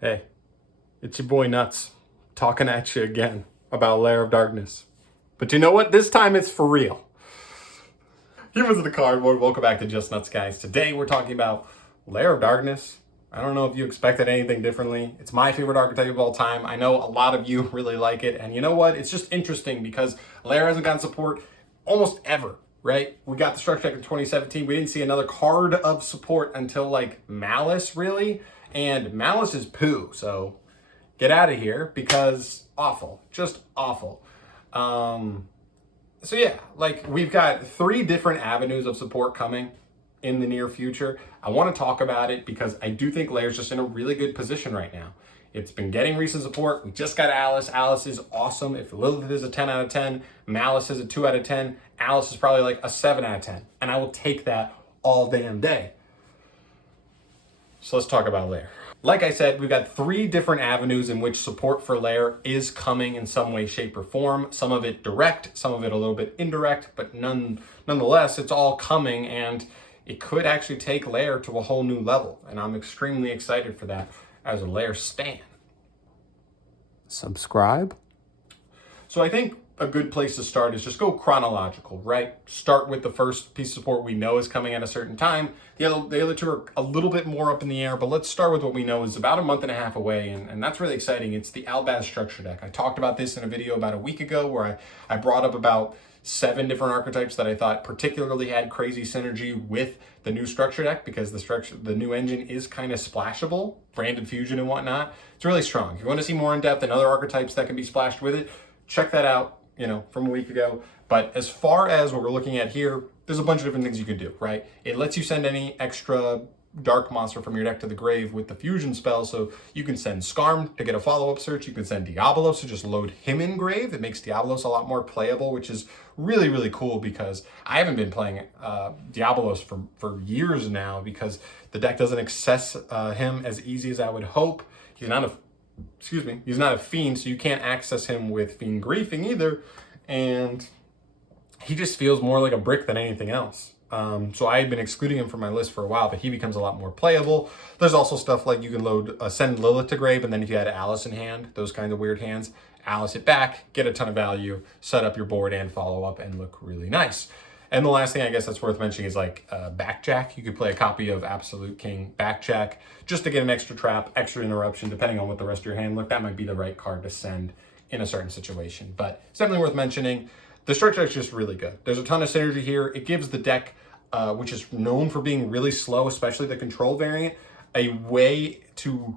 Hey, it's your boy Nuts, talking at you again about Lair of Darkness. But you know what? This time it's for real. Humans of the cardboard, welcome back to Just Nuts, guys. Today we're talking about Lair of Darkness. I don't know if you expected anything differently. It's my favorite archetype of all time. I know a lot of you really like it. And you know what? It's just interesting because Lair hasn't gotten support almost ever, right? We got the structure deck in 2017. We didn't see another card of support until like Malice, really. And Malice is poo, so get out of here because awful, just awful. So yeah, like we've got 3 different avenues of support coming in the near future. I want to talk about it because I do think Lair's just in a really good position right now. It's been getting recent support. We just got Alice. Alice is awesome. If Lolith is a 10 out of 10, Malice is a 2 out of 10, Alice is probably like a 7 out of 10. And I will take that all damn day. So let's talk about Lair. Like I said, we've got 3 different avenues in which support for Lair is coming in some way, shape, or form. Some of it direct, some of it a little bit indirect, but nonetheless, it's all coming, and it could actually take Lair to a whole new level. And I'm extremely excited for that as a Lair stan. Subscribe. So I think a good place to start is just go chronological, right? Start with the first piece of support we know is coming at a certain time. The other 2 are a little bit more up in the air, but let's start with what we know is about a month and a half away, and that's really exciting. It's the Albats Structure deck. I talked about this in a video about a week ago where I brought up about 7 different archetypes that I thought particularly had crazy synergy with the new structure deck because the new engine is kind of splashable, branded fusion and whatnot. It's really strong. If you want to see more in depth and other archetypes that can be splashed with it, check that out, from a week ago. But as far as what we're looking at here, there's a bunch of different things you can do, right? It lets you send any extra dark monster from your deck to the grave with the fusion spell. So you can send Skarm to get a follow-up search. You can send Diabolos to just load him in grave. It makes Diabolos a lot more playable, which is really, really cool because I haven't been playing Diabolos for years now because the deck doesn't access him as easy as I would hope. He's not a fiend, so you can't access him with fiend griefing either, and he just feels more like a brick than anything else. So I had been excluding him from my list for a while, but he becomes a lot more playable. There's also stuff like you can send Lilith to grave, and then if you had Alice in hand, those kinds of weird hands, Alice it back, get a ton of value, set up your board and follow up, and look really nice. And the last thing I guess that's worth mentioning is like Backjack. You could play a copy of Absolute King Backjack just to get an extra trap, extra interruption, depending on what the rest of your hand look. That might be the right card to send in a certain situation. But it's definitely worth mentioning. The structure is just really good. There's a ton of synergy here. It gives the deck, which is known for being really slow, especially the control variant, a way to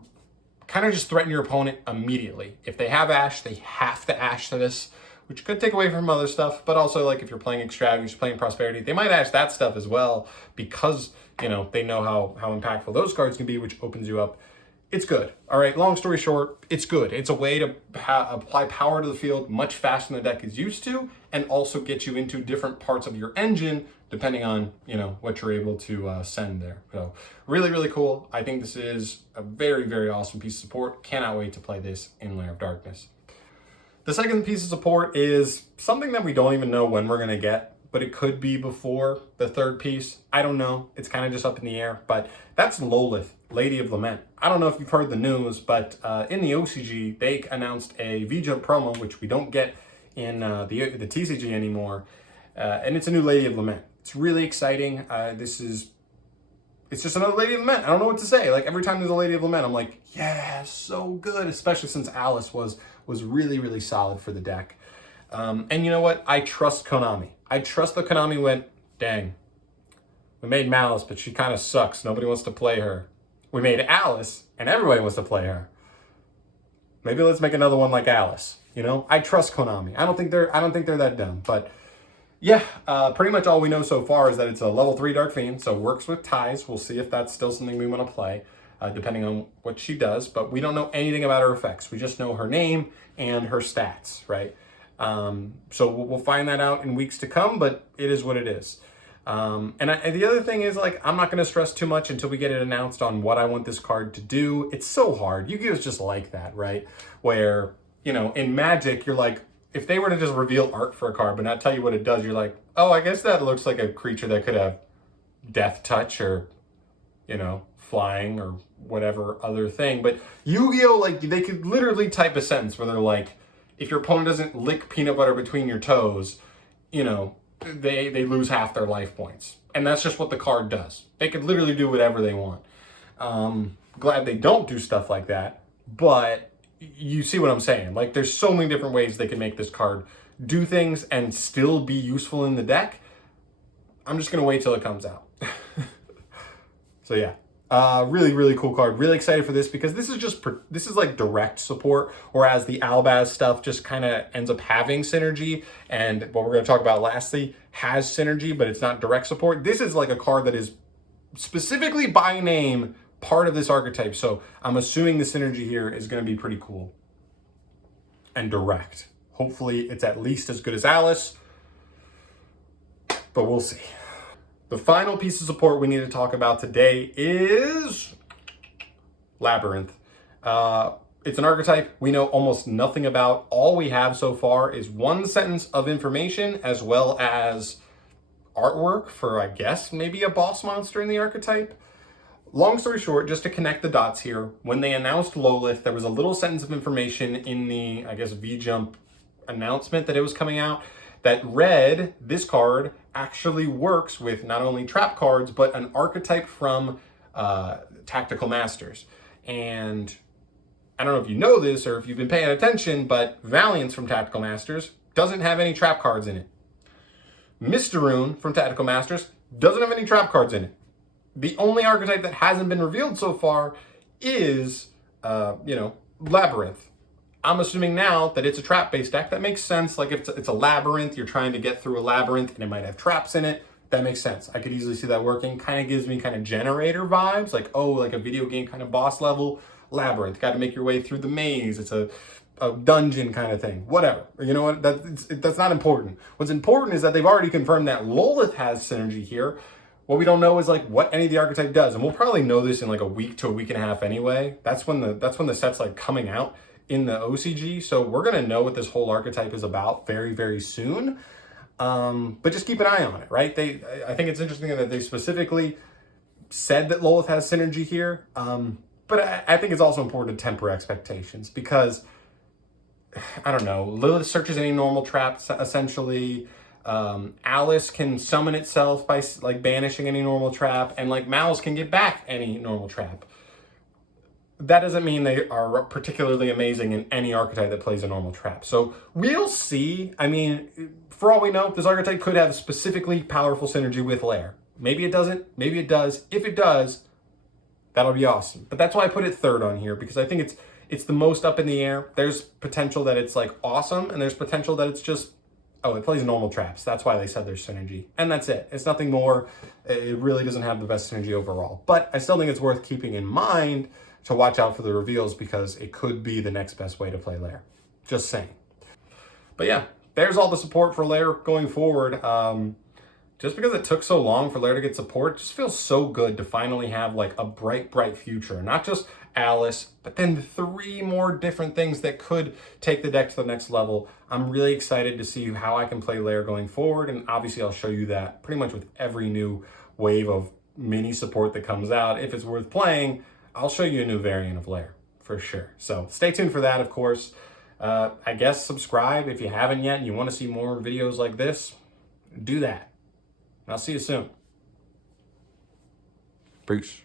kind of just threaten your opponent immediately. If they have Ash, they have to Ash to this, which could take away from other stuff, but also like if you're playing Extravagance, playing Prosperity, they might Ash that stuff as well because, they know how impactful those cards can be, which opens you up. It's good. All right, long story short, it's good. It's a way to apply power to the field much faster than the deck is used to, and also get you into different parts of your engine, depending on, what you're able to send there. So really, really cool. I think this is a very, very awesome piece of support. Cannot wait to play this in Lair of Darkness. The second piece of support is something that we don't even know when we're going to get, but it could be before the third piece. I don't know. It's kind of just up in the air, but that's Lolith, Lady of Lament. I don't know if you've heard the news, but in the OCG, they announced a V-Jump promo, which we don't get in the TCG anymore, and it's a new Lady of Lament. It's really exciting. It's just another Lady of Lament. I don't know what to say. Like every time there's a Lady of Lament, I'm like, yeah, so good, especially since Alice was really, really solid for the deck. And you know what? I trust Konami. I trust that Konami went, dang, we made Malice, but she kind of sucks. Nobody wants to play her. We made Alice, and everybody wants to play her. Maybe let's make another one like Alice. I trust Konami. I don't think they're that dumb. But yeah, pretty much all we know so far is that it's a level 3 Dark Fiend, so works with ties. We'll see if that's still something we want to play, depending on what she does. But we don't know anything about her effects. We just know her name and her stats, right? So we'll find that out in weeks to come, but it is what it is. And the other thing is, like, I'm not going to stress too much until we get it announced on what I want this card to do. It's so hard. Yu-Gi-Oh's just like that, right? Where, in Magic, you're like, if they were to just reveal art for a card but not tell you what it does, you're like, oh, I guess that looks like a creature that could have death touch or, flying or whatever other thing. But Yu-Gi-Oh, like, they could literally type a sentence where they're like, if your opponent doesn't lick peanut butter between your toes, you know, they lose half their life points. And that's just what the card does. They could literally do whatever they want. Glad they don't do stuff like that, but you see what I'm saying. Like, there's so many different ways they can make this card do things and still be useful in the deck. I'm just going to wait till it comes out. So yeah, really, really cool card. Really excited for this because this is like direct support, whereas the Albats stuff just kind of ends up having synergy. And what we're going to talk about lastly has synergy, but it's not direct support. This is like a card that is specifically by name part of this archetype. So I'm assuming the synergy here is going to be pretty cool and direct. Hopefully it's at least as good as Alice, but we'll see. The final piece of support we need to talk about today is Labyrinth. It's an archetype we know almost nothing about. All we have so far is one sentence of information as well as artwork for, I guess, maybe a boss monster in the archetype. Long story short, just to connect the dots here, when they announced Lolith, there was a little sentence of information in the, I guess, V-Jump announcement that it was coming out that read, this card actually works with not only trap cards, but an archetype from Tactical Masters. And I don't know if you know this or if you've been paying attention, but Valiance from Tactical Masters doesn't have any trap cards in it. Mysteroon from Tactical Masters doesn't have any trap cards in it. The only archetype that hasn't been revealed so far is, Labyrinth. I'm assuming now that it's a trap-based deck. That makes sense. Like, if it's a labyrinth, you're trying to get through a labyrinth and it might have traps in it. That makes sense. I could easily see that working. Kind of gives me kind of generator vibes. Like, oh, like a video game kind of boss level labyrinth. Got to make your way through the maze. It's a dungeon kind of thing. Whatever. You know what? That's not important. What's important is that they've already confirmed that Lolith has synergy here. What we don't know is like what any of the archetype does. And we'll probably know this in like a week to a week and a half anyway. That's when the set's like coming out in the OCG. So we're going to know what this whole archetype is about very, very soon. But just keep an eye on it, right? I think it's interesting that they specifically said that Lolith has synergy here. But I think it's also important to temper expectations because, I don't know, Lilith searches any normal traps, essentially. Alice can summon itself by like banishing any normal trap, and like Mouse can get back any normal trap. That doesn't mean they are particularly amazing in any archetype that plays a normal trap. So we'll see. I mean, for all we know, this archetype could have specifically powerful synergy with LAIR. Maybe it doesn't, maybe it does. If it does, that'll be awesome. But that's why I put it third on here, because I think it's the most up in the air. There's potential that it's like awesome, and there's potential that it's just, oh, it plays normal traps. That's why they said there's synergy. And that's it. It's nothing more. It really doesn't have the best synergy overall. But I still think it's worth keeping in mind to watch out for the reveals because it could be the next best way to play LAIR. Just saying. But yeah, there's all the support for LAIR going forward. Just because it took so long for LAIR to get support, it just feels so good to finally have like a bright, bright future. Not just Alice, but then 3 more different things that could take the deck to the next level. I'm really excited to see how I can play LAIR going forward, and obviously I'll show you that pretty much with every new wave of mini support that comes out. If it's worth playing, I'll show you a new variant of LAIR for sure. So stay tuned for that, of course. I guess subscribe if you haven't yet and you want to see more videos like this. Do that. I'll see you soon. Peace.